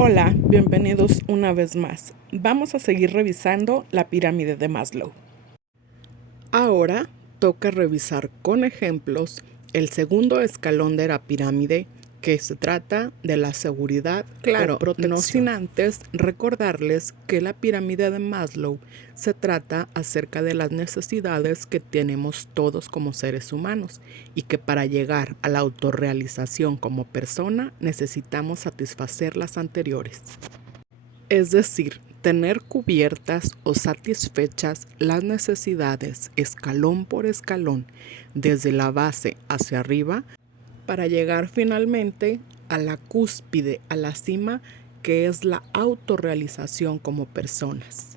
Hola, bienvenidos una vez más. Vamos a seguir revisando la pirámide de Maslow. Ahora toca revisar con ejemplos el segundo escalón de la pirámide, que se trata de la seguridad o protección. No sin antes recordarles que la pirámide de Maslow se trata acerca de las necesidades que tenemos todos como seres humanos y que para llegar a la autorrealización como persona necesitamos satisfacer las anteriores. Es decir, tener cubiertas o satisfechas las necesidades escalón por escalón, desde la base hacia arriba, para llegar finalmente a la cúspide, a la cima, que es la autorrealización como personas.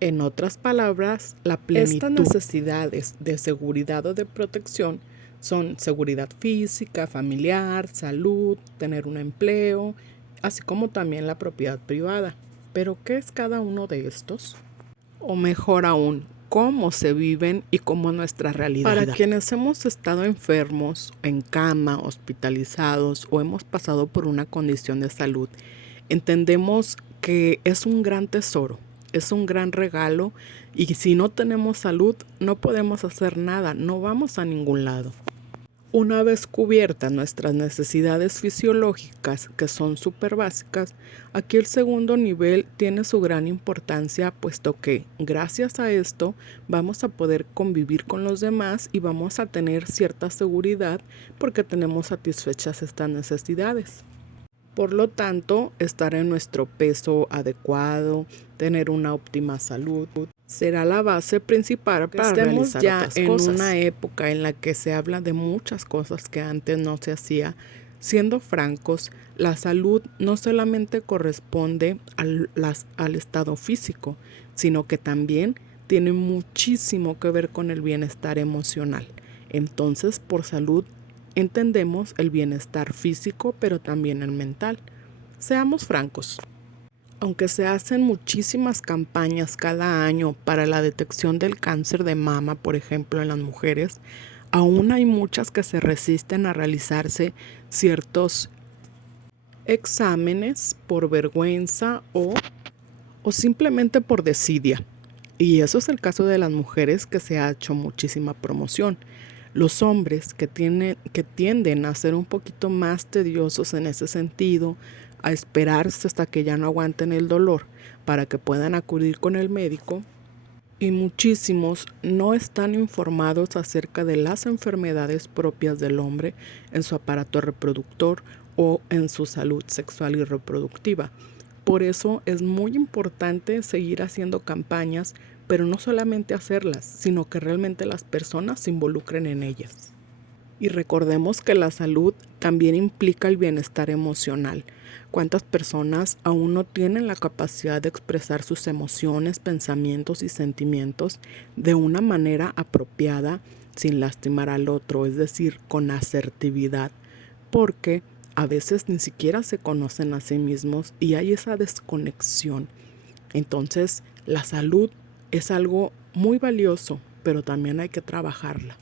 En otras palabras, la plenitud. Estas necesidades de seguridad o de protección son seguridad física, familiar, salud, tener un empleo, así como también la propiedad privada. ¿Pero qué es cada uno de estos? O mejor aún, cómo se viven y cómo es nuestra realidad. Para quienes hemos estado enfermos, en cama, hospitalizados o hemos pasado por una condición de salud, entendemos que es un gran tesoro, es un gran regalo y si no tenemos salud no podemos hacer nada, no vamos a ningún lado. Una vez cubiertas nuestras necesidades fisiológicas, que son súper básicas, aquí el segundo nivel tiene su gran importancia, puesto que gracias a esto vamos a poder convivir con los demás y vamos a tener cierta seguridad porque tenemos satisfechas estas necesidades. Por lo tanto, estar en nuestro peso adecuado, tener una óptima salud, será la base principal para realizar ya otras cosas. En una época en la que se habla de muchas cosas que antes no se hacía. Siendo francos, la salud no solamente corresponde al estado físico, sino que también tiene muchísimo que ver con el bienestar emocional. Entonces, por salud entendemos el bienestar físico, pero también el mental. Seamos francos. Aunque se hacen muchísimas campañas cada año para la detección del cáncer de mama, por ejemplo, en las mujeres, aún hay muchas que se resisten a realizarse ciertos exámenes por vergüenza o simplemente por desidia. Y eso es el caso de las mujeres, que se ha hecho muchísima promoción. Los hombres que tienden a ser un poquito más tediosos en ese sentido, a esperarse hasta que ya no aguanten el dolor para que puedan acudir con el médico, y muchísimos no están informados acerca de las enfermedades propias del hombre en su aparato reproductor o en su salud sexual y reproductiva. Por eso es muy importante seguir haciendo campañas, pero no solamente hacerlas, sino que realmente las personas se involucren en ellas. Y recordemos que la salud también implica el bienestar emocional. ¿Cuántas personas aún no tienen la capacidad de expresar sus emociones, pensamientos y sentimientos de una manera apropiada, sin lastimar al otro, es decir, con asertividad? Porque a veces ni siquiera se conocen a sí mismos y hay esa desconexión. Entonces, la salud es algo muy valioso, pero también hay que trabajarla.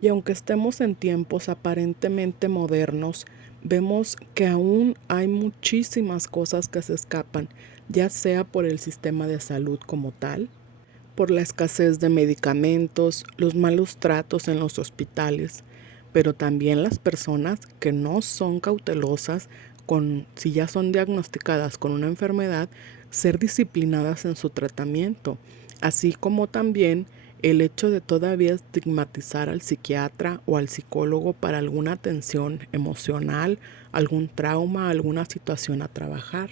Y aunque estemos en tiempos aparentemente modernos, vemos que aún hay muchísimas cosas que se escapan, ya sea por el sistema de salud como tal, por la escasez de medicamentos, los malos tratos en los hospitales, pero también las personas que no son cautelosas si ya son diagnosticadas con una enfermedad, ser disciplinadas en su tratamiento, así como también el hecho de todavía estigmatizar al psiquiatra o al psicólogo para alguna atención emocional, algún trauma, alguna situación a trabajar.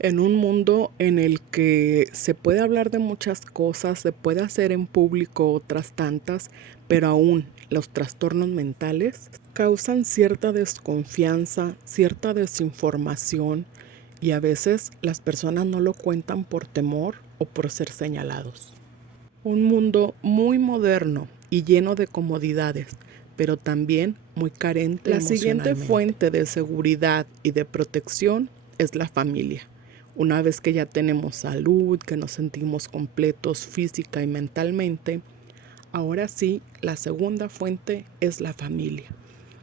En un mundo en el que se puede hablar de muchas cosas, se puede hacer en público otras tantas, pero aún los trastornos mentales causan cierta desconfianza, cierta desinformación, y a veces las personas no lo cuentan por temor o por ser señalados. Un mundo muy moderno y lleno de comodidades, pero también muy carente emocionalmente. La siguiente fuente de seguridad y de protección es la familia. Una vez que ya tenemos salud, que nos sentimos completos física y mentalmente, ahora sí, la segunda fuente es la familia.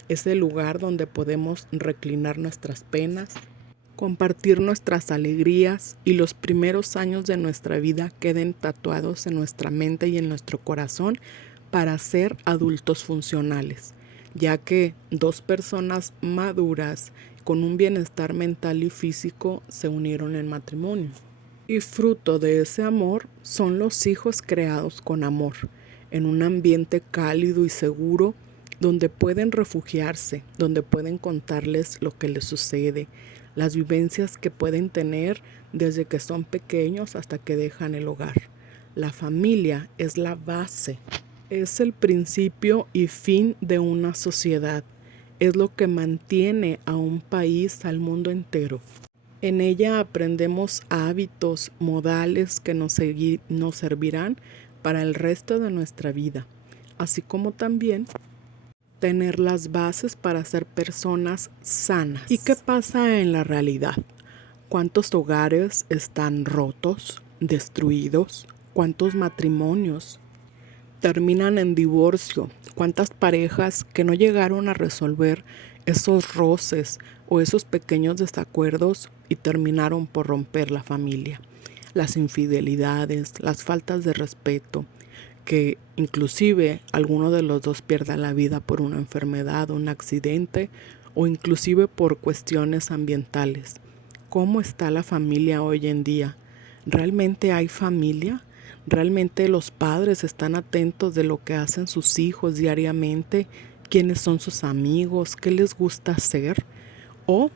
Es el lugar donde podemos reclinar nuestras penas, compartir nuestras alegrías y los primeros años de nuestra vida queden tatuados en nuestra mente y en nuestro corazón para ser adultos funcionales, ya que dos personas maduras con un bienestar mental y físico se unieron en matrimonio. Y fruto de ese amor son los hijos creados con amor, en un ambiente cálido y seguro donde pueden refugiarse, donde pueden contarles lo que les sucede, las vivencias que pueden tener desde que son pequeños hasta que dejan el hogar. La familia es la base, es el principio y fin de una sociedad, es lo que mantiene a un país al mundo entero. En ella aprendemos hábitos, modales que nos servirán para el resto de nuestra vida, así como también tener las bases para ser personas sanas. ¿Y qué pasa en la realidad? ¿Cuántos hogares están rotos, destruidos? ¿Cuántos matrimonios terminan en divorcio? ¿Cuántas parejas que no llegaron a resolver esos roces o esos pequeños desacuerdos y terminaron por romper la familia? Las infidelidades, las faltas de respeto, que inclusive alguno de los dos pierda la vida por una enfermedad, un accidente o inclusive por cuestiones ambientales. ¿Cómo está la familia hoy en día? ¿Realmente hay familia? ¿Realmente los padres están atentos de lo que hacen sus hijos diariamente? ¿Quiénes son sus amigos? ¿Qué les gusta hacer? ¿O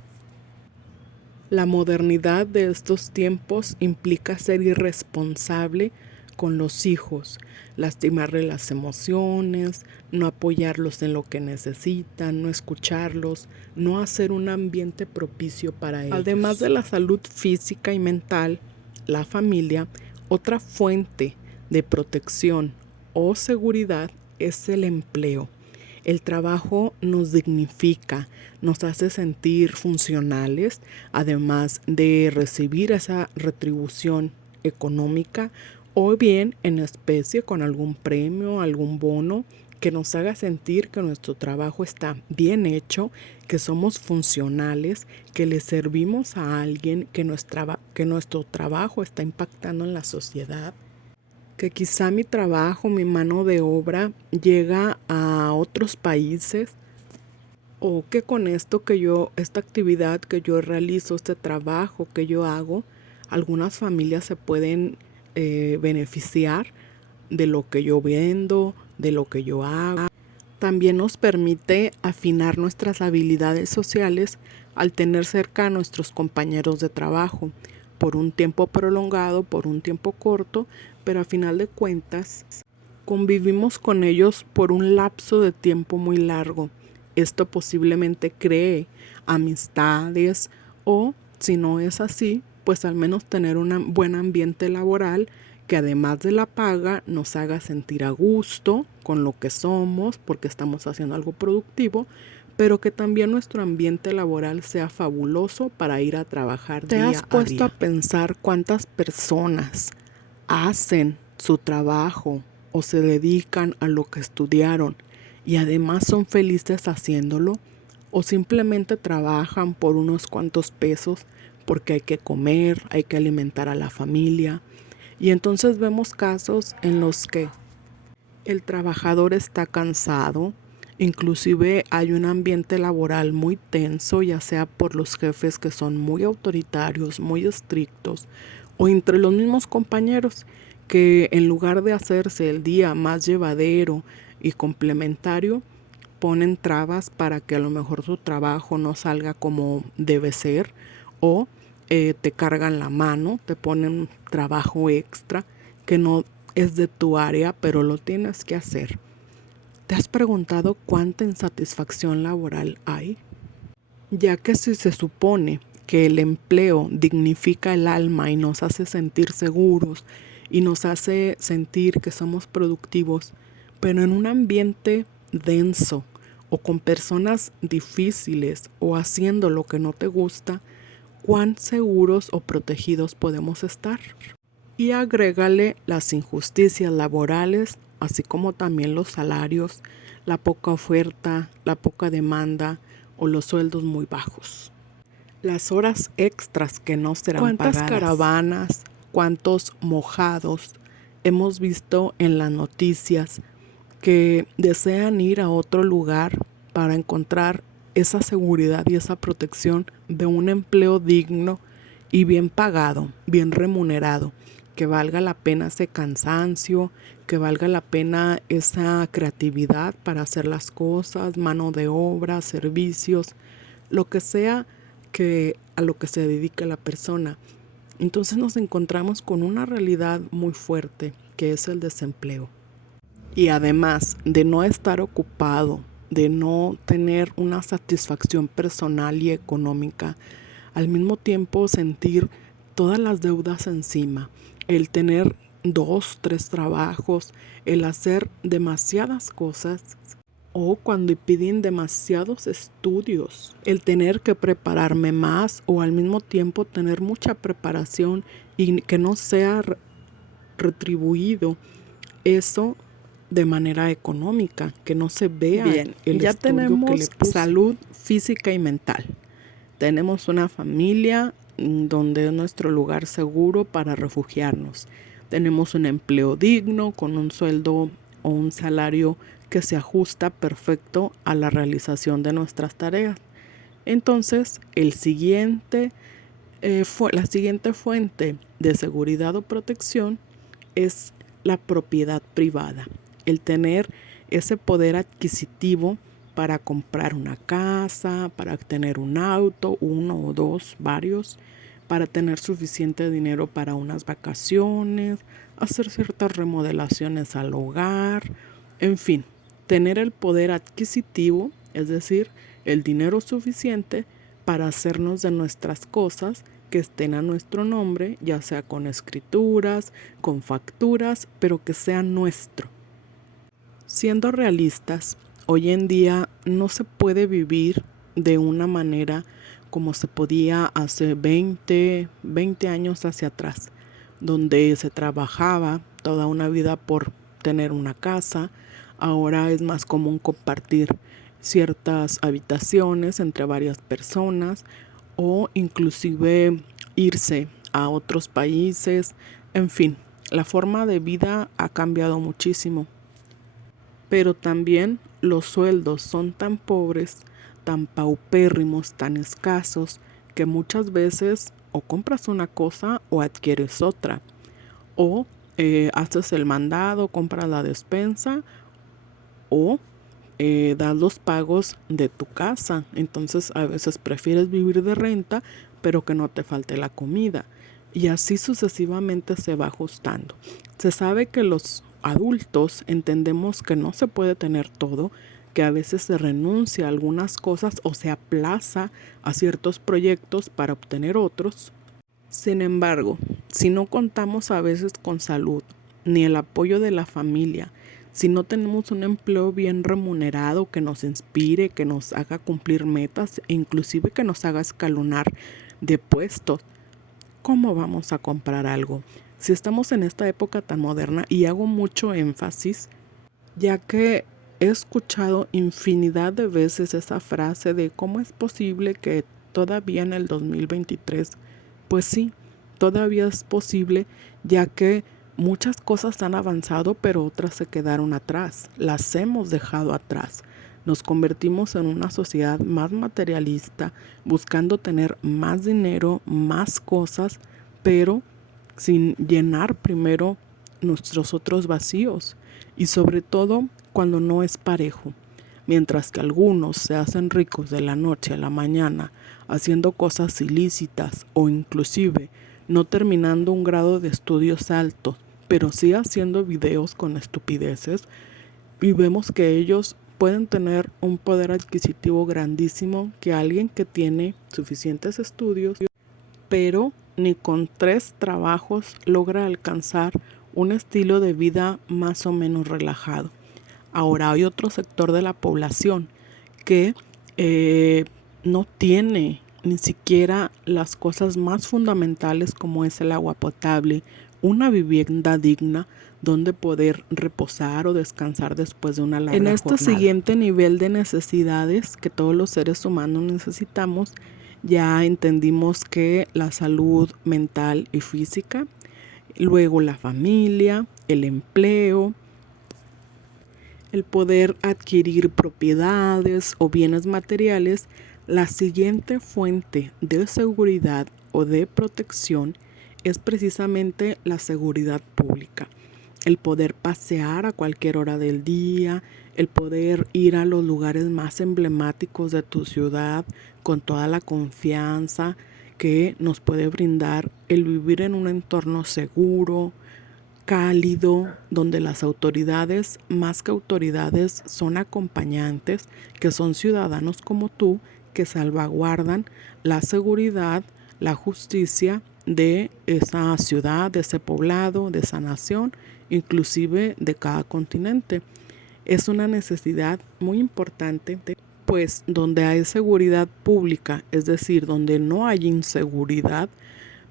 la modernidad de estos tiempos implica ser irresponsable con los hijos, lastimarle las emociones, no apoyarlos en lo que necesitan, no escucharlos, no hacer un ambiente propicio para ellos? Además de la salud física y mental, la familia, otra fuente de protección o seguridad es el empleo. El trabajo nos dignifica, nos hace sentir funcionales, además de recibir esa retribución económica o bien en especie con algún premio, algún bono que nos haga sentir que nuestro trabajo está bien hecho, que somos funcionales, que le servimos a alguien, que nuestro trabajo está impactando en la sociedad, que quizá mi trabajo, mi mano de obra llega a otros países, o que con esta actividad que yo realizo, este trabajo que yo hago, algunas familias se pueden beneficiar de lo que yo vendo, de lo que yo hago. También nos permite afinar nuestras habilidades sociales al tener cerca a nuestros compañeros de trabajo, por un tiempo prolongado, por un tiempo corto, pero a final de cuentas convivimos con ellos por un lapso de tiempo muy largo. Esto posiblemente cree amistades o, si no es así, pues al menos tener un buen ambiente laboral que además de la paga nos haga sentir a gusto con lo que somos porque estamos haciendo algo productivo, pero que también nuestro ambiente laboral sea fabuloso para ir a trabajar día a día. ¿Te has puesto a pensar cuántas personas hacen su trabajo o se dedican a lo que estudiaron y además son felices haciéndolo? ¿O simplemente trabajan por unos cuantos pesos porque hay que comer, hay que alimentar a la familia? Y entonces vemos casos en los que el trabajador está cansado, inclusive hay un ambiente laboral muy tenso, ya sea por los jefes que son muy autoritarios, muy estrictos, o entre los mismos compañeros que en lugar de hacerse el día más llevadero y complementario, ponen trabas para que a lo mejor su trabajo no salga como debe ser, o te cargan la mano, te ponen trabajo extra que no es de tu área, pero lo tienes que hacer. ¿Te has preguntado cuánta insatisfacción laboral hay? Ya que si se supone que el empleo dignifica el alma y nos hace sentir seguros y nos hace sentir que somos productivos, pero en un ambiente denso o con personas difíciles o haciendo lo que no te gusta, ¿cuán seguros o protegidos podemos estar? Y agrégale las injusticias laborales, así como también los salarios, la poca oferta, la poca demanda o los sueldos muy bajos. Las horas extras que no serán pagadas. ¿Cuántas caravanas, cuántos mojados hemos visto en las noticias que desean ir a otro lugar para encontrar esa seguridad y esa protección de un empleo digno y bien pagado, bien remunerado, que valga la pena ese cansancio, que valga la pena esa creatividad para hacer las cosas, mano de obra, servicios, lo que sea que a lo que se dedique la persona? Entonces nos encontramos con una realidad muy fuerte, que es el desempleo. Y además de no estar ocupado, de no tener una satisfacción personal y económica, al mismo tiempo sentir todas las deudas encima, el tener 2, 3 trabajos, el hacer demasiadas cosas, o cuando piden demasiados estudios, el tener que prepararme más o al mismo tiempo tener mucha preparación y que no sea retribuido eso de manera económica, que no se vea bien, el ya estudio tenemos que le puse. Salud física y mental. Tenemos una familia donde es nuestro lugar seguro para refugiarnos. Tenemos un empleo digno con un sueldo o un salario que se ajusta perfecto a la realización de nuestras tareas. Entonces, la siguiente fuente de seguridad o protección es la propiedad privada, el tener ese poder adquisitivo para comprar una casa, para tener un auto, 1 o 2, varios, para tener suficiente dinero para unas vacaciones, hacer ciertas remodelaciones al hogar, en fin, tener el poder adquisitivo, es decir, el dinero suficiente para hacernos de nuestras cosas que estén a nuestro nombre, ya sea con escrituras, con facturas, pero que sea nuestro. Siendo realistas, hoy en día no se puede vivir de una manera como se podía hace 20 años hacia atrás, donde se trabajaba toda una vida por tener una casa. Ahora es más común compartir ciertas habitaciones entre varias personas o inclusive irse a otros países. En fin, la forma de vida ha cambiado muchísimo. Pero también los sueldos son tan pobres, tan paupérrimos, tan escasos, que muchas veces o compras una cosa o adquieres otra. O haces el mandado, compras la despensa o das los pagos de tu casa. Entonces a veces prefieres vivir de renta, pero que no te falte la comida. Y así sucesivamente se va ajustando. Se sabe que los adultos entendemos que no se puede tener todo, que a veces se renuncia a algunas cosas o se aplaza a ciertos proyectos para obtener otros. Sin embargo, si no contamos a veces con salud, ni el apoyo de la familia, si no tenemos un empleo bien remunerado que nos inspire, que nos haga cumplir metas e inclusive que nos haga escalonar de puestos, ¿cómo vamos a comprar algo? Si estamos en esta época tan moderna, y hago mucho énfasis, ya que he escuchado infinidad de veces esa frase de ¿cómo es posible que todavía en el 2023? Pues sí, todavía es posible, ya que muchas cosas han avanzado, pero otras se quedaron atrás, las hemos dejado atrás. Nos convertimos en una sociedad más materialista, buscando tener más dinero, más cosas, pero sin llenar primero nuestros otros vacíos. Y sobre todo cuando no es parejo. Mientras que algunos se hacen ricos de la noche a la mañana haciendo cosas ilícitas o inclusive no terminando un grado de estudios alto, pero sí haciendo videos con estupideces, y vemos que ellos pueden tener un poder adquisitivo grandísimo que alguien que tiene suficientes estudios, pero ni con 3 trabajos logra alcanzar un estilo de vida más o menos relajado. Ahora hay otro sector de la población que no tiene ni siquiera las cosas más fundamentales como es el agua potable, una vivienda digna donde poder reposar o descansar después de una larga jornada. En este siguiente nivel de necesidades que todos los seres humanos necesitamos, ya entendimos que la salud mental y física, luego la familia, el empleo, el poder adquirir propiedades o bienes materiales. La siguiente fuente de seguridad o de protección es precisamente la seguridad pública. El poder pasear a cualquier hora del día, el poder ir a los lugares más emblemáticos de tu ciudad con toda la confianza que nos puede brindar el vivir en un entorno seguro, cálido, donde las autoridades, más que autoridades, son acompañantes, que son ciudadanos como tú, que salvaguardan la seguridad, la justicia de esa ciudad, de ese poblado, de esa nación, inclusive de cada continente. Es una necesidad muy importante, pues donde hay seguridad pública, es decir, donde no hay inseguridad,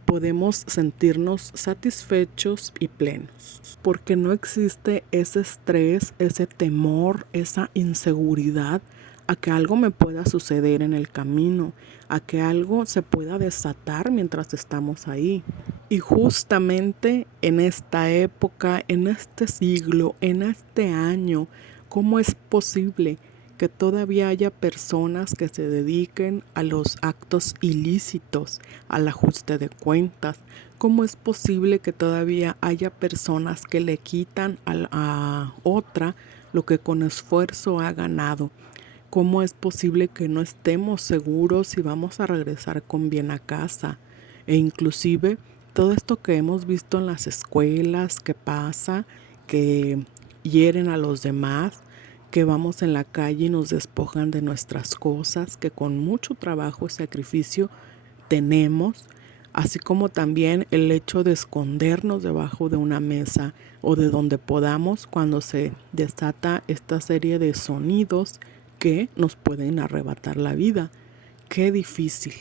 podemos sentirnos satisfechos y plenos, porque no existe ese estrés, ese temor, esa inseguridad a que algo me pueda suceder en el camino, a que algo se pueda desatar mientras estamos ahí. Y justamente en esta época, en este siglo, en este año, ¿cómo es posible que todavía haya personas que se dediquen a los actos ilícitos, al ajuste de cuentas? ¿Cómo es posible que todavía haya personas que le quitan a otra lo que con esfuerzo ha ganado? ¿Cómo es posible que no estemos seguros si vamos a regresar con bien a casa? E inclusive todo esto que hemos visto en las escuelas, que pasa, que hieren a los demás, que vamos en la calle y nos despojan de nuestras cosas, que con mucho trabajo y sacrificio tenemos, así como también el hecho de escondernos debajo de una mesa o de donde podamos cuando se desata esta serie de sonidos que nos pueden arrebatar la vida. Qué difícil.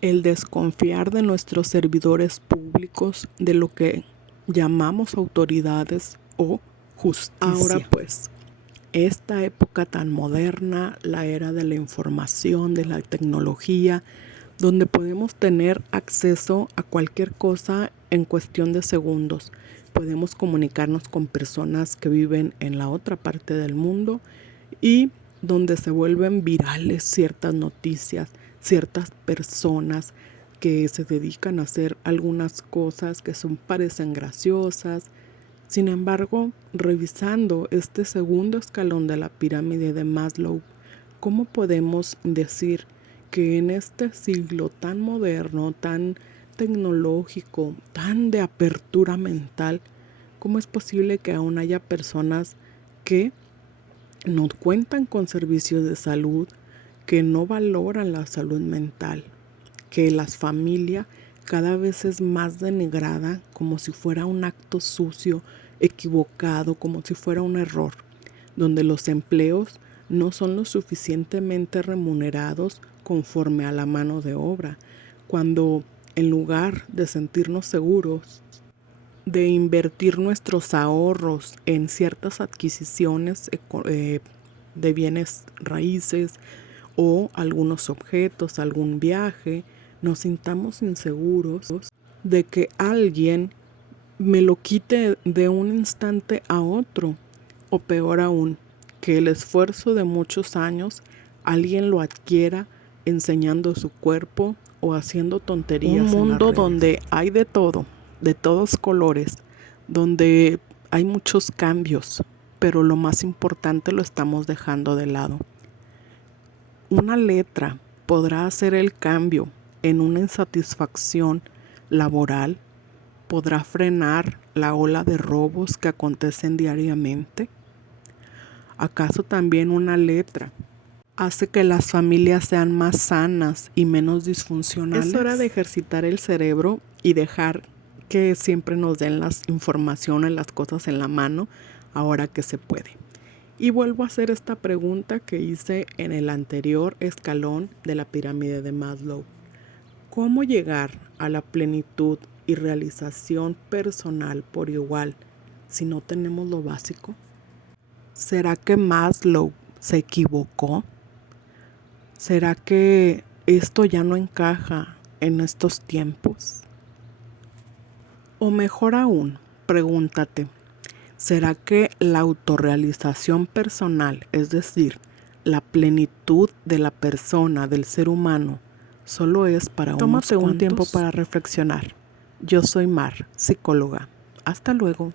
El desconfiar de nuestros servidores públicos, de lo que llamamos autoridades o justicia. Ahora pues, esta época tan moderna, la era de la información, de la tecnología, donde podemos tener acceso a cualquier cosa en cuestión de segundos. Podemos comunicarnos con personas que viven en la otra parte del mundo y donde se vuelven virales ciertas noticias, ciertas personas que se dedican a hacer algunas cosas que parecen graciosas. Sin embargo, revisando este segundo escalón de la pirámide de Maslow, ¿cómo podemos decir que en este siglo tan moderno, tan tecnológico, tan de apertura mental, cómo es posible que aún haya personas que no cuentan con servicios de salud, que no valoran la salud mental, que la familia cada vez es más denigrada como si fuera un acto sucio, equivocado, como si fuera un error, donde los empleos no son lo suficientemente remunerados conforme a la mano de obra, cuando en lugar de sentirnos seguros, de invertir nuestros ahorros en ciertas adquisiciones de bienes raíces o algunos objetos, algún viaje, nos sintamos inseguros de que alguien me lo quite de un instante a otro, o peor aún, que el esfuerzo de muchos años alguien lo adquiera enseñando su cuerpo o haciendo tonterías. Un mundo donde hay de todo, de todos colores, donde hay muchos cambios, pero lo más importante lo estamos dejando de lado. Una letra podrá hacer el cambio en una insatisfacción laboral, podrá frenar la ola de robos que acontecen diariamente. ¿Acaso también una letra hace que las familias sean más sanas y menos disfuncionales? Es hora de ejercitar el cerebro y dejar que siempre nos den las informaciones, las cosas en la mano, ahora que se puede. Y vuelvo a hacer esta pregunta que hice en el anterior escalón de la pirámide de Maslow. ¿Cómo llegar a la plenitud y realización personal por igual si no tenemos lo básico? ¿Será que Maslow se equivocó? ¿Será que esto ya no encaja en estos tiempos? O mejor aún, pregúntate, ¿será que la autorrealización personal, es decir, la plenitud de la persona, del ser humano, solo es para unos cuantos? Tómate un tiempo para reflexionar. Yo soy Mar, psicóloga. Hasta luego.